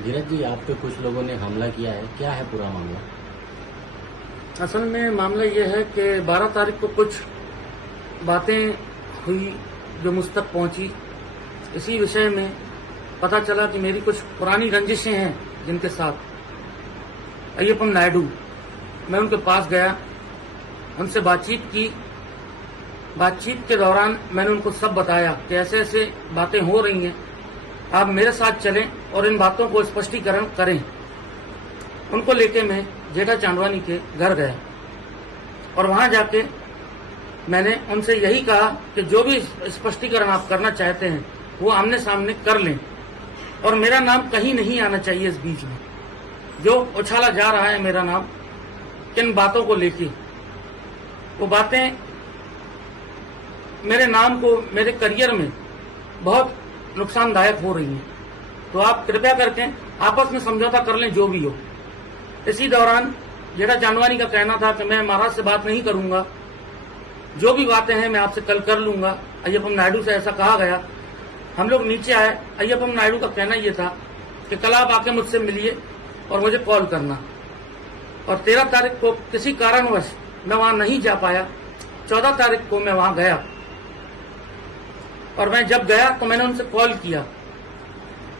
धीरज जी, आप पे कुछ लोगों ने हमला किया है, क्या है पूरा मामला? असल में मामला ये है कि 12 तारीख को कुछ बातें हुई जो मुझ तक पहुंची। इसी विषय में पता चला कि मेरी कुछ पुरानी रंजिशें हैं जिनके साथ अय्यप्पन नायडू। मैं उनके पास गया, उनसे बातचीत की। बातचीत के दौरान मैंने उनको सब बताया कि ऐसे ऐसे बातें हो रही हैं, आप मेरे साथ चलें और इन बातों को स्पष्टीकरण करें। उनको लेके मैं जेठा चांदवानी के घर गया और वहां जाके मैंने उनसे यही कहा कि जो भी स्पष्टीकरण आप करना चाहते हैं वो आमने सामने कर लें और मेरा नाम कहीं नहीं आना चाहिए इस बीच में। जो उछाला जा रहा है मेरा नाम किन बातों को लेके, वो बातें मेरे नाम को, मेरे करियर में बहुत नुकसानदायक हो रही हैं। तो आप कृपया करके आपस में समझौता कर लें जो भी हो। इसी दौरान जेठा चांदवानी का कहना था कि मैं महाराज से बात नहीं करूंगा, जो भी बातें हैं मैं आपसे कल कर लूंगा। अय्यप्पन नायडू से ऐसा कहा गया। हम लोग नीचे आए। अय्यप्पन नायडू का कहना यह था कि कल आप आके मुझसे मिलिए और मुझे कॉल करना। और 13 तारीख को किसी कारणवश मैं वहां नहीं जा पाया। 14 तारीख को मैं वहां गया और मैं जब गया तो मैंने उनसे कॉल किया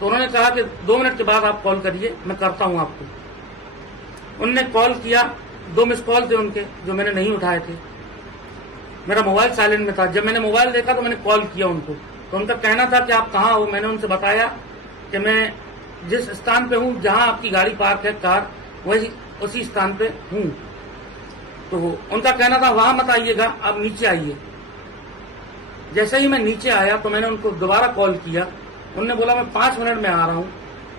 तो उन्होंने कहा कि 2 मिनट के बाद आप कॉल करिए, मैं करता हूं आपको। उनने कॉल किया, 2 मिस कॉल थे उनके जो मैंने नहीं उठाए थे। मेरा मोबाइल साइलेंट में था। जब मैंने मोबाइल देखा तो मैंने कॉल किया उनको, तो उनका कहना था कि आप कहाँ हो। मैंने उनसे बताया कि मैं जिस स्थान पे हूँ जहां आपकी गाड़ी पार्क है, कार, वही उसी स्थान पे हूँ। तो उनका कहना था वहां मत आइएगा, आप नीचे आइए। जैसे ही मैं नीचे आया तो मैंने उनको दोबारा कॉल किया। उन्होंने बोला मैं 5 मिनट में आ रहा हूँ।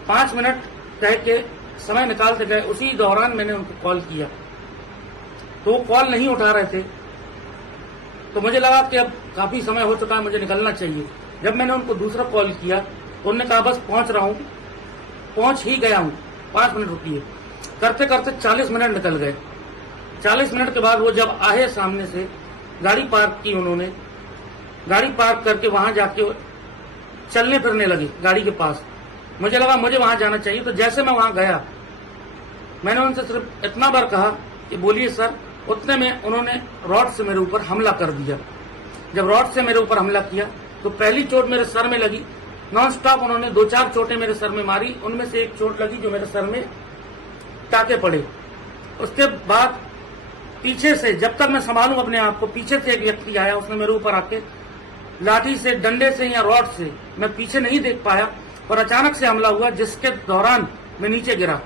5 मिनट कह के समय निकालते गए। उसी दौरान मैंने उनको कॉल किया तो वो कॉल नहीं उठा रहे थे। तो मुझे लगा कि अब काफी समय हो चुका है, मुझे निकलना चाहिए। जब मैंने उनको दूसरा कॉल किया तो उन्होंने कहा बस पहुंच रहा हूँ, पहुंच ही गया हूँ, 5 मिनट रुकिए। करते करते 40 मिनट निकल गए। 40 मिनट के बाद वो जब आए सामने से, गाड़ी पार्क की उन्होंने। गाड़ी पार्क करके वहां जाके चलने फिरने लगे गाड़ी के पास। मुझे लगा मुझे वहां जाना चाहिए। तो जैसे मैं वहां गया मैंने उनसे सिर्फ इतना बार कहा कि बोलिए सर। उतने में उन्होंने रॉड से मेरे ऊपर हमला कर दिया। जब रॉड से मेरे ऊपर हमला किया तो पहली चोट मेरे सर में लगी। नॉन स्टॉप उन्होंने 2-4 चोटें मेरे सर में मारी। उनमें से एक चोट लगी जो मेरे सर में टाके पड़े। उसके बाद पीछे से, जब तक मैं संभालूं अपने आप को, पीछे से एक व्यक्ति आया। उसने मेरे ऊपर आके लाठी से, डंडे से या रॉड से, मैं पीछे नहीं देख पाया, और अचानक से हमला हुआ जिसके दौरान मैं नीचे गिरा।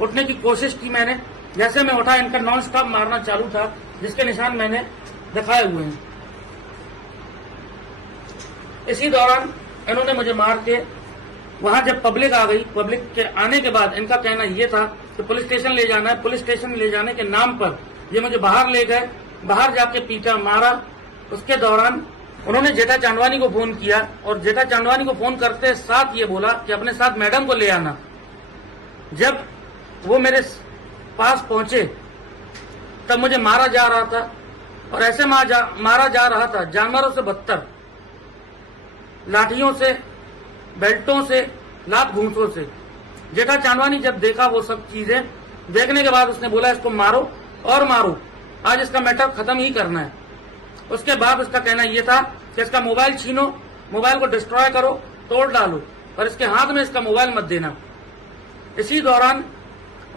उठने की कोशिश की मैंने। जैसे मैं उठा इनका नॉन स्टॉप मारना चालू था, जिसके निशान मैंने दिखाए हुए हैं। इसी दौरान इन्होंने मुझे मार के, वहां जब पब्लिक आ गई, पब्लिक के आने के बाद इनका कहना यह था कि पुलिस स्टेशन ले जाना है। पुलिस स्टेशन ले जाने के नाम पर ये मुझे बाहर ले गए, बाहर जाके पीटा, मारा। उसके दौरान उन्होंने जेठा चांदवानी को फोन किया और जेठा चांदवानी को फोन करते साथ ये बोला कि अपने साथ मैडम को ले आना। जब वो मेरे पास पहुंचे तब मुझे मारा जा रहा था, और ऐसे मारा जा रहा था जानवरों से बदतर, लाठियों से, बेल्टों से, लात घूंसों से। जेठा चांदवानी जब देखा वो सब चीजें, देखने के बाद उसने बोला इसको मारो और मारो, आज इसका मैटर खत्म ही करना है। उसके बाद उसका कहना यह था कि इसका मोबाइल छीनो, मोबाइल को डिस्ट्रॉय करो, तोड़ डालो, और इसके हाथ में इसका मोबाइल मत देना। इसी दौरान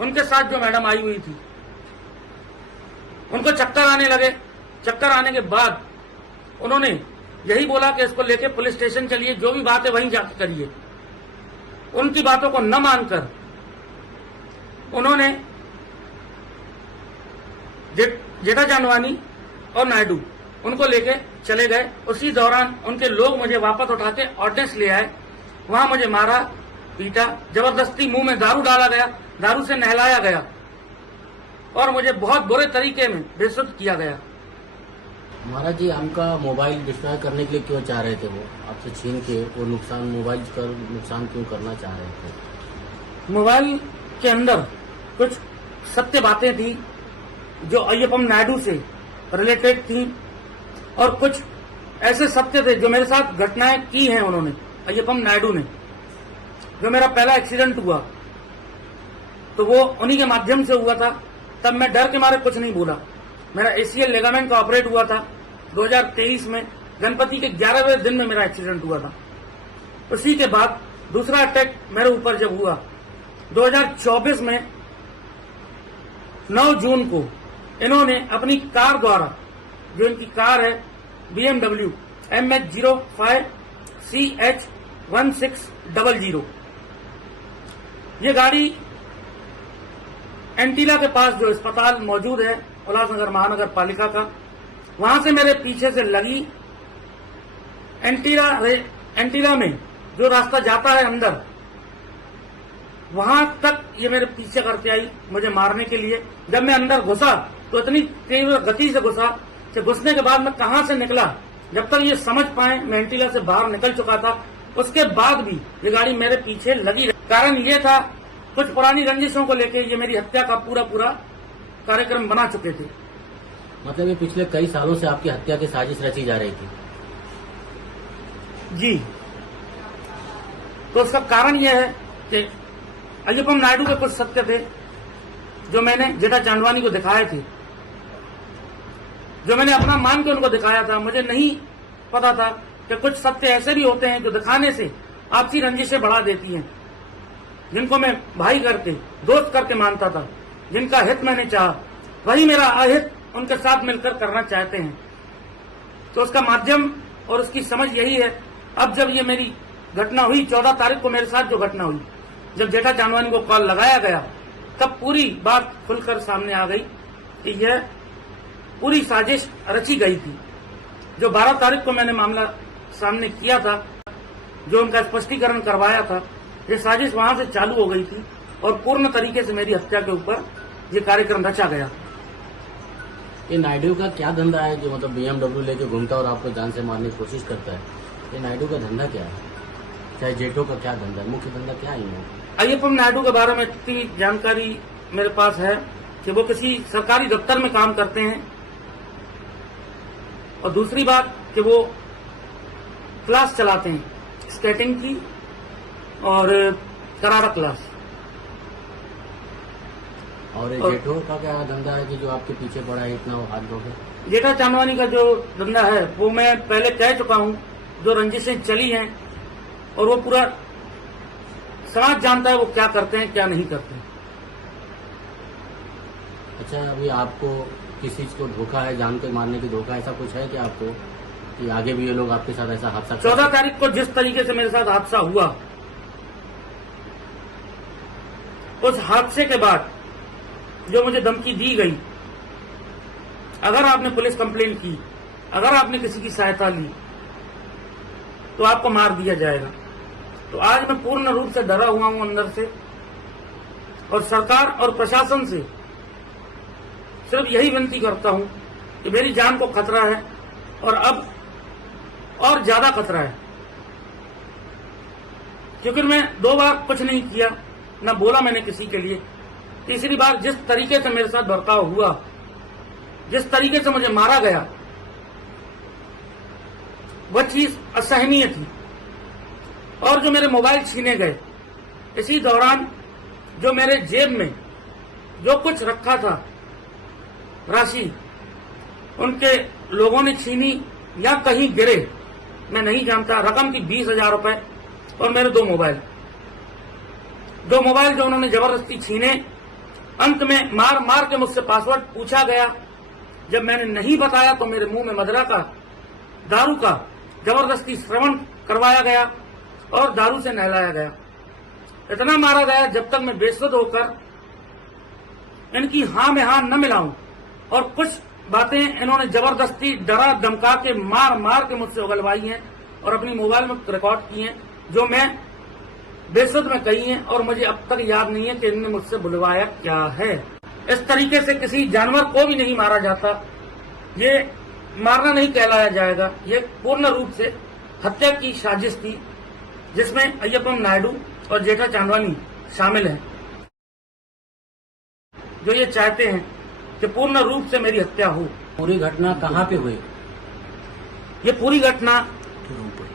उनके साथ जो मैडम आई हुई थी उनको चक्कर आने लगे। चक्कर आने के बाद उन्होंने यही बोला कि इसको लेके पुलिस स्टेशन चलिए, जो भी बात है वहीं जाके करिए। उनकी बातों को न मानकर उन्होंने जेठा चांदवानी और नायडू उनको लेके चले गए। उसी दौरान उनके लोग मुझे वापस उठा के ऑर्डिनेंस ले आए। वहां मुझे मारा, पीटा, जबरदस्ती मुंह में दारू डाला गया, दारू से नहलाया गया और मुझे बहुत बुरे तरीके में बेइज्जत किया गया। महाराज जी, आपका मोबाइल डिस्ट्रॉय करने के लिए क्यों चाह रहे थे? वो आपसे छीन के वो मोबाइल का नुकसान क्यों करना चाह रहे थे? मोबाइल के अंदर कुछ सत्य बातें थी जो अय्यप्पन नायडू से रिलेटेड थी, और कुछ ऐसे सत्य थे जो मेरे साथ घटनाएं की हैं उन्होंने, अय्यप्पन नायडू ने। जो मेरा पहला एक्सीडेंट हुआ तो वो उन्हीं के माध्यम से हुआ था। तब मैं डर के मारे कुछ नहीं बोला। मेरा ACL लिगामेंट का ऑपरेट हुआ था 2023 में, गणपति के 11वें दिन में मेरा एक्सीडेंट हुआ था। उसी के बाद दूसरा अटैक मेरे ऊपर जब हुआ 2024 में 9 जून को, इन्होंने अपनी कार द्वारा, जो इनकी कार है BMW MH05 CH1600, ये गाड़ी एंटीला के पास जो अस्पताल मौजूद है उल्लासनगर महानगर पालिका का, वहां से मेरे पीछे से लगी। एंटीला में जो रास्ता जाता है अंदर, वहां तक ये मेरे पीछे करके आई मुझे मारने के लिए। जब मैं अंदर घुसा तो इतनी तीव्र गति से घुसा कि घुसने के बाद मैं कहां से निकला, जब तक ये समझ पाए मैं एंटीला से बाहर निकल चुका था। उसके बाद भी ये गाड़ी मेरे पीछे लगी रही। कारण ये था, कुछ पुरानी रंजिशों को लेके ये मेरी हत्या का पूरा कार्यक्रम बना चुके थे। मतलब ये पिछले कई सालों से आपकी हत्या की साजिश रची जा रही थी? जी। तो उसका कारण यह है कि अय्यप्पम नायडू के कुछ सत्य थे जो मैंने जेठा चांदवानी को दिखाए थे, जो मैंने अपना मान के उनको दिखाया था। मुझे नहीं पता था कि कुछ सत्य ऐसे भी होते हैं जो दिखाने से आपसी रंजिशें बढ़ा देती हैं। जिनको मैं भाई करके, दोस्त करके मानता था, जिनका हित मैंने चाहा, वही मेरा अहित उनके साथ मिलकर करना चाहते हैं। तो उसका माध्यम और उसकी समझ यही है। अब जब ये मेरी घटना हुई 14 तारीख को, मेरे साथ जो घटना हुई, जब जेठा चांदवानी को कॉल लगाया गया, तब पूरी बात खुलकर सामने आ गई कि यह पूरी साजिश रची गई थी। जो 12 तारीख को मैंने मामला सामने किया था, जो उनका स्पष्टीकरण करवाया था, ये साजिश वहां से चालू हो गई थी और पूर्ण तरीके से मेरी हत्या के ऊपर ये कार्यक्रम रचा गया। ये नायडू का क्या धंधा है जो मतलब BMW लेके घूमता और आपको जान से मारने की कोशिश करता है? ये नायडू का धंधा क्या है? चाहे जेठो का क्या धंधा है, मुख्य धंधा क्या है? अय्यप्पम नायडू के बारे में इतनी जानकारी मेरे पास है कि वो किसी सरकारी दफ्तर में काम करते हैं, और दूसरी बात कि वो क्लास चलाते हैं स्केटिंग की और करारा क्लास। और जेठो का क्या धंधा है कि जो आपके पीछे पड़ा है इतना वो हाथ धोके? जेठा चांदवानी का जो धंधा है वो मैं पहले कह चुका हूं, जो रंजिशें चली हैं और वो पूरा समाज जानता है वो क्या करते हैं क्या नहीं करते हैं। अच्छा, अभी आपको किसी चीज को धोखा है, जान के मारने की धोखा, ऐसा कुछ है कि आपको कि आगे भी ये लोग आपके साथ ऐसा हादसा? 14 तारीख को जिस तरीके से मेरे साथ हादसा हुआ, उस हादसे के बाद जो मुझे धमकी दी गई, अगर आपने पुलिस कंप्लेंट की, अगर आपने किसी की सहायता ली तो आपको मार दिया जाएगा। तो आज मैं पूर्ण रूप से डरा हुआ हूं अंदर से, और सरकार और प्रशासन से सिर्फ यही विनती करता हूं कि मेरी जान को खतरा है, और अब और ज्यादा खतरा है, क्योंकि मैं 2 बार कुछ नहीं किया, न बोला मैंने किसी के लिए। तीसरी बार जिस तरीके से मेरे साथ बर्ताव हुआ, जिस तरीके से मुझे मारा गया, वह चीज असहनीय थी। और जो मेरे मोबाइल छीने गए, इसी दौरान जो मेरे जेब में जो कुछ रखा था राशि, उनके लोगों ने छीनी या कहीं गिरे, मैं नहीं जानता। रकम थी 20,000 रुपए और मेरे 2 मोबाइल जो उन्होंने जबरदस्ती छीने। अंत में मार मार के मुझसे पासवर्ड पूछा गया। जब मैंने नहीं बताया तो मेरे मुंह में मदरा का, दारू का जबरदस्ती श्रवण करवाया गया और दारू से नहलाया गया। इतना मारा गया जब तक मैं बेसुध होकर इनकी हां में हां न मिलाऊं, और कुछ बातें इन्होंने जबरदस्ती डरा धमका के मार मार के मुझसे उगलवाई हैं और अपनी मोबाइल में रिकॉर्ड की हैं, जो मैं बेसुध में कही हैं, और मुझे अब तक याद नहीं है कि इन्होंने मुझसे बुलवाया क्या है। इस तरीके से किसी जानवर को भी नहीं मारा जाता, ये मारना नहीं कहलाया जाएगा। ये पूर्ण रूप से हत्या की साजिश थी, जिसमें अय्यप्पम नायडू और जेठा चांदवानी शामिल हैं, जो ये चाहते हैं कि पूर्ण रूप से मेरी हत्या हो। पूरी घटना कहाँ पे हुई? ये पूरी घटना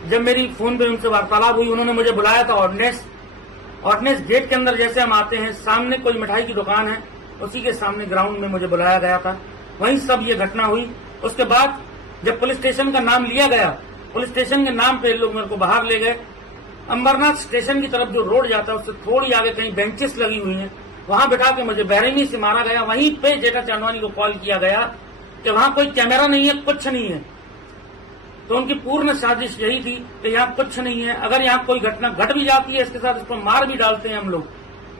जब मेरी फोन पे उनसे वार्तालाप हुई, उन्होंने मुझे बुलाया था ऑर्डिनेंस ऑर्डिनेंस गेट के अंदर जैसे हम आते हैं, सामने कोई मिठाई की दुकान है, उसी के सामने ग्राउंड में मुझे बुलाया गया था। वहीं सब ये घटना हुई। उसके बाद जब पुलिस स्टेशन का नाम लिया गया, पुलिस स्टेशन के नाम पे लोग मेरे को बाहर ले गए। अंबरनाथ स्टेशन की तरफ जो रोड जाता है उससे थोड़ी आगे कहीं बेंचेस लगी हुई हैं, वहां बिठा के मुझे बेरहमी से मारा गया। वहीं पे जेठा चांदवानी को कॉल किया गया कि वहां कोई कैमरा नहीं है, कुछ नहीं है। तो उनकी पूर्ण साजिश यही थी कि यहाँ कुछ नहीं है, अगर यहाँ कोई घटना घट भी जाती है, इसके साथ इसको मार भी डालते हैं हम लोग,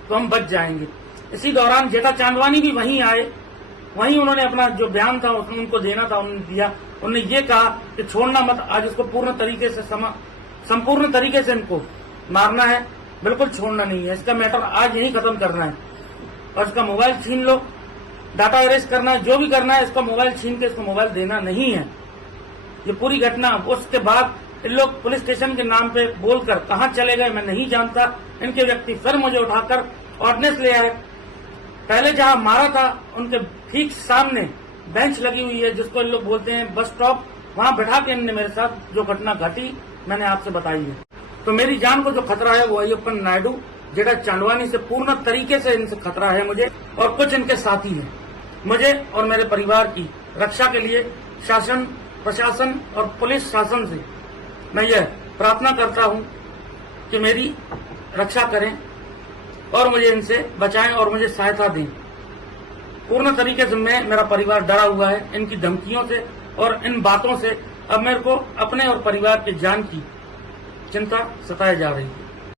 तो हम बच जाएंगे। इसी दौरान जेठा चांदवानी भी वहीं आए। वहीं उन्होंने अपना जो बयान था उनको देना था, उन्होंने दिया। उन्होंने ये कहा कि छोड़ना मत, आज इसको पूर्ण तरीके से संपूर्ण तरीके से इनको मारना है, बिल्कुल छोड़ना नहीं है। इसका मैटर आज यही खत्म करना है और इसका मोबाइल छीन लो, डाटा एरेज करना है, जो भी करना है, इसका मोबाइल छीन के इसको मोबाइल देना नहीं है। ये पूरी घटना। उसके बाद इन लोग पुलिस स्टेशन के नाम पे बोलकर कहां चले गए मैं नहीं जानता। इनके व्यक्ति फिर मुझे उठाकर ऑर्डिनेंस ले आए। पहले जहां मारा था उनके ठीक सामने बेंच लगी हुई है, जिसको इन लोग बोलते हैं बस स्टॉप, वहां बैठा के इनने मेरे साथ जो घटना घटी मैंने आपसे बताई है। तो मेरी जान को जो खतरा है वो अय्यप्पन नायडू जेठा चांदवानी से पूर्ण तरीके से इनसे खतरा है मुझे, और कुछ इनके साथी हैं। मुझे और मेरे परिवार की रक्षा के लिए शासन, प्रशासन और पुलिस शासन से मैं यह प्रार्थना करता हूं कि मेरी रक्षा करें और मुझे इनसे बचाएं और मुझे सहायता दें। पूर्ण तरीके से मेरा परिवार डरा हुआ है इनकी धमकियों से और इन बातों से। अब मेरे को अपने और परिवार की जान की चिंता सताई जा रही है।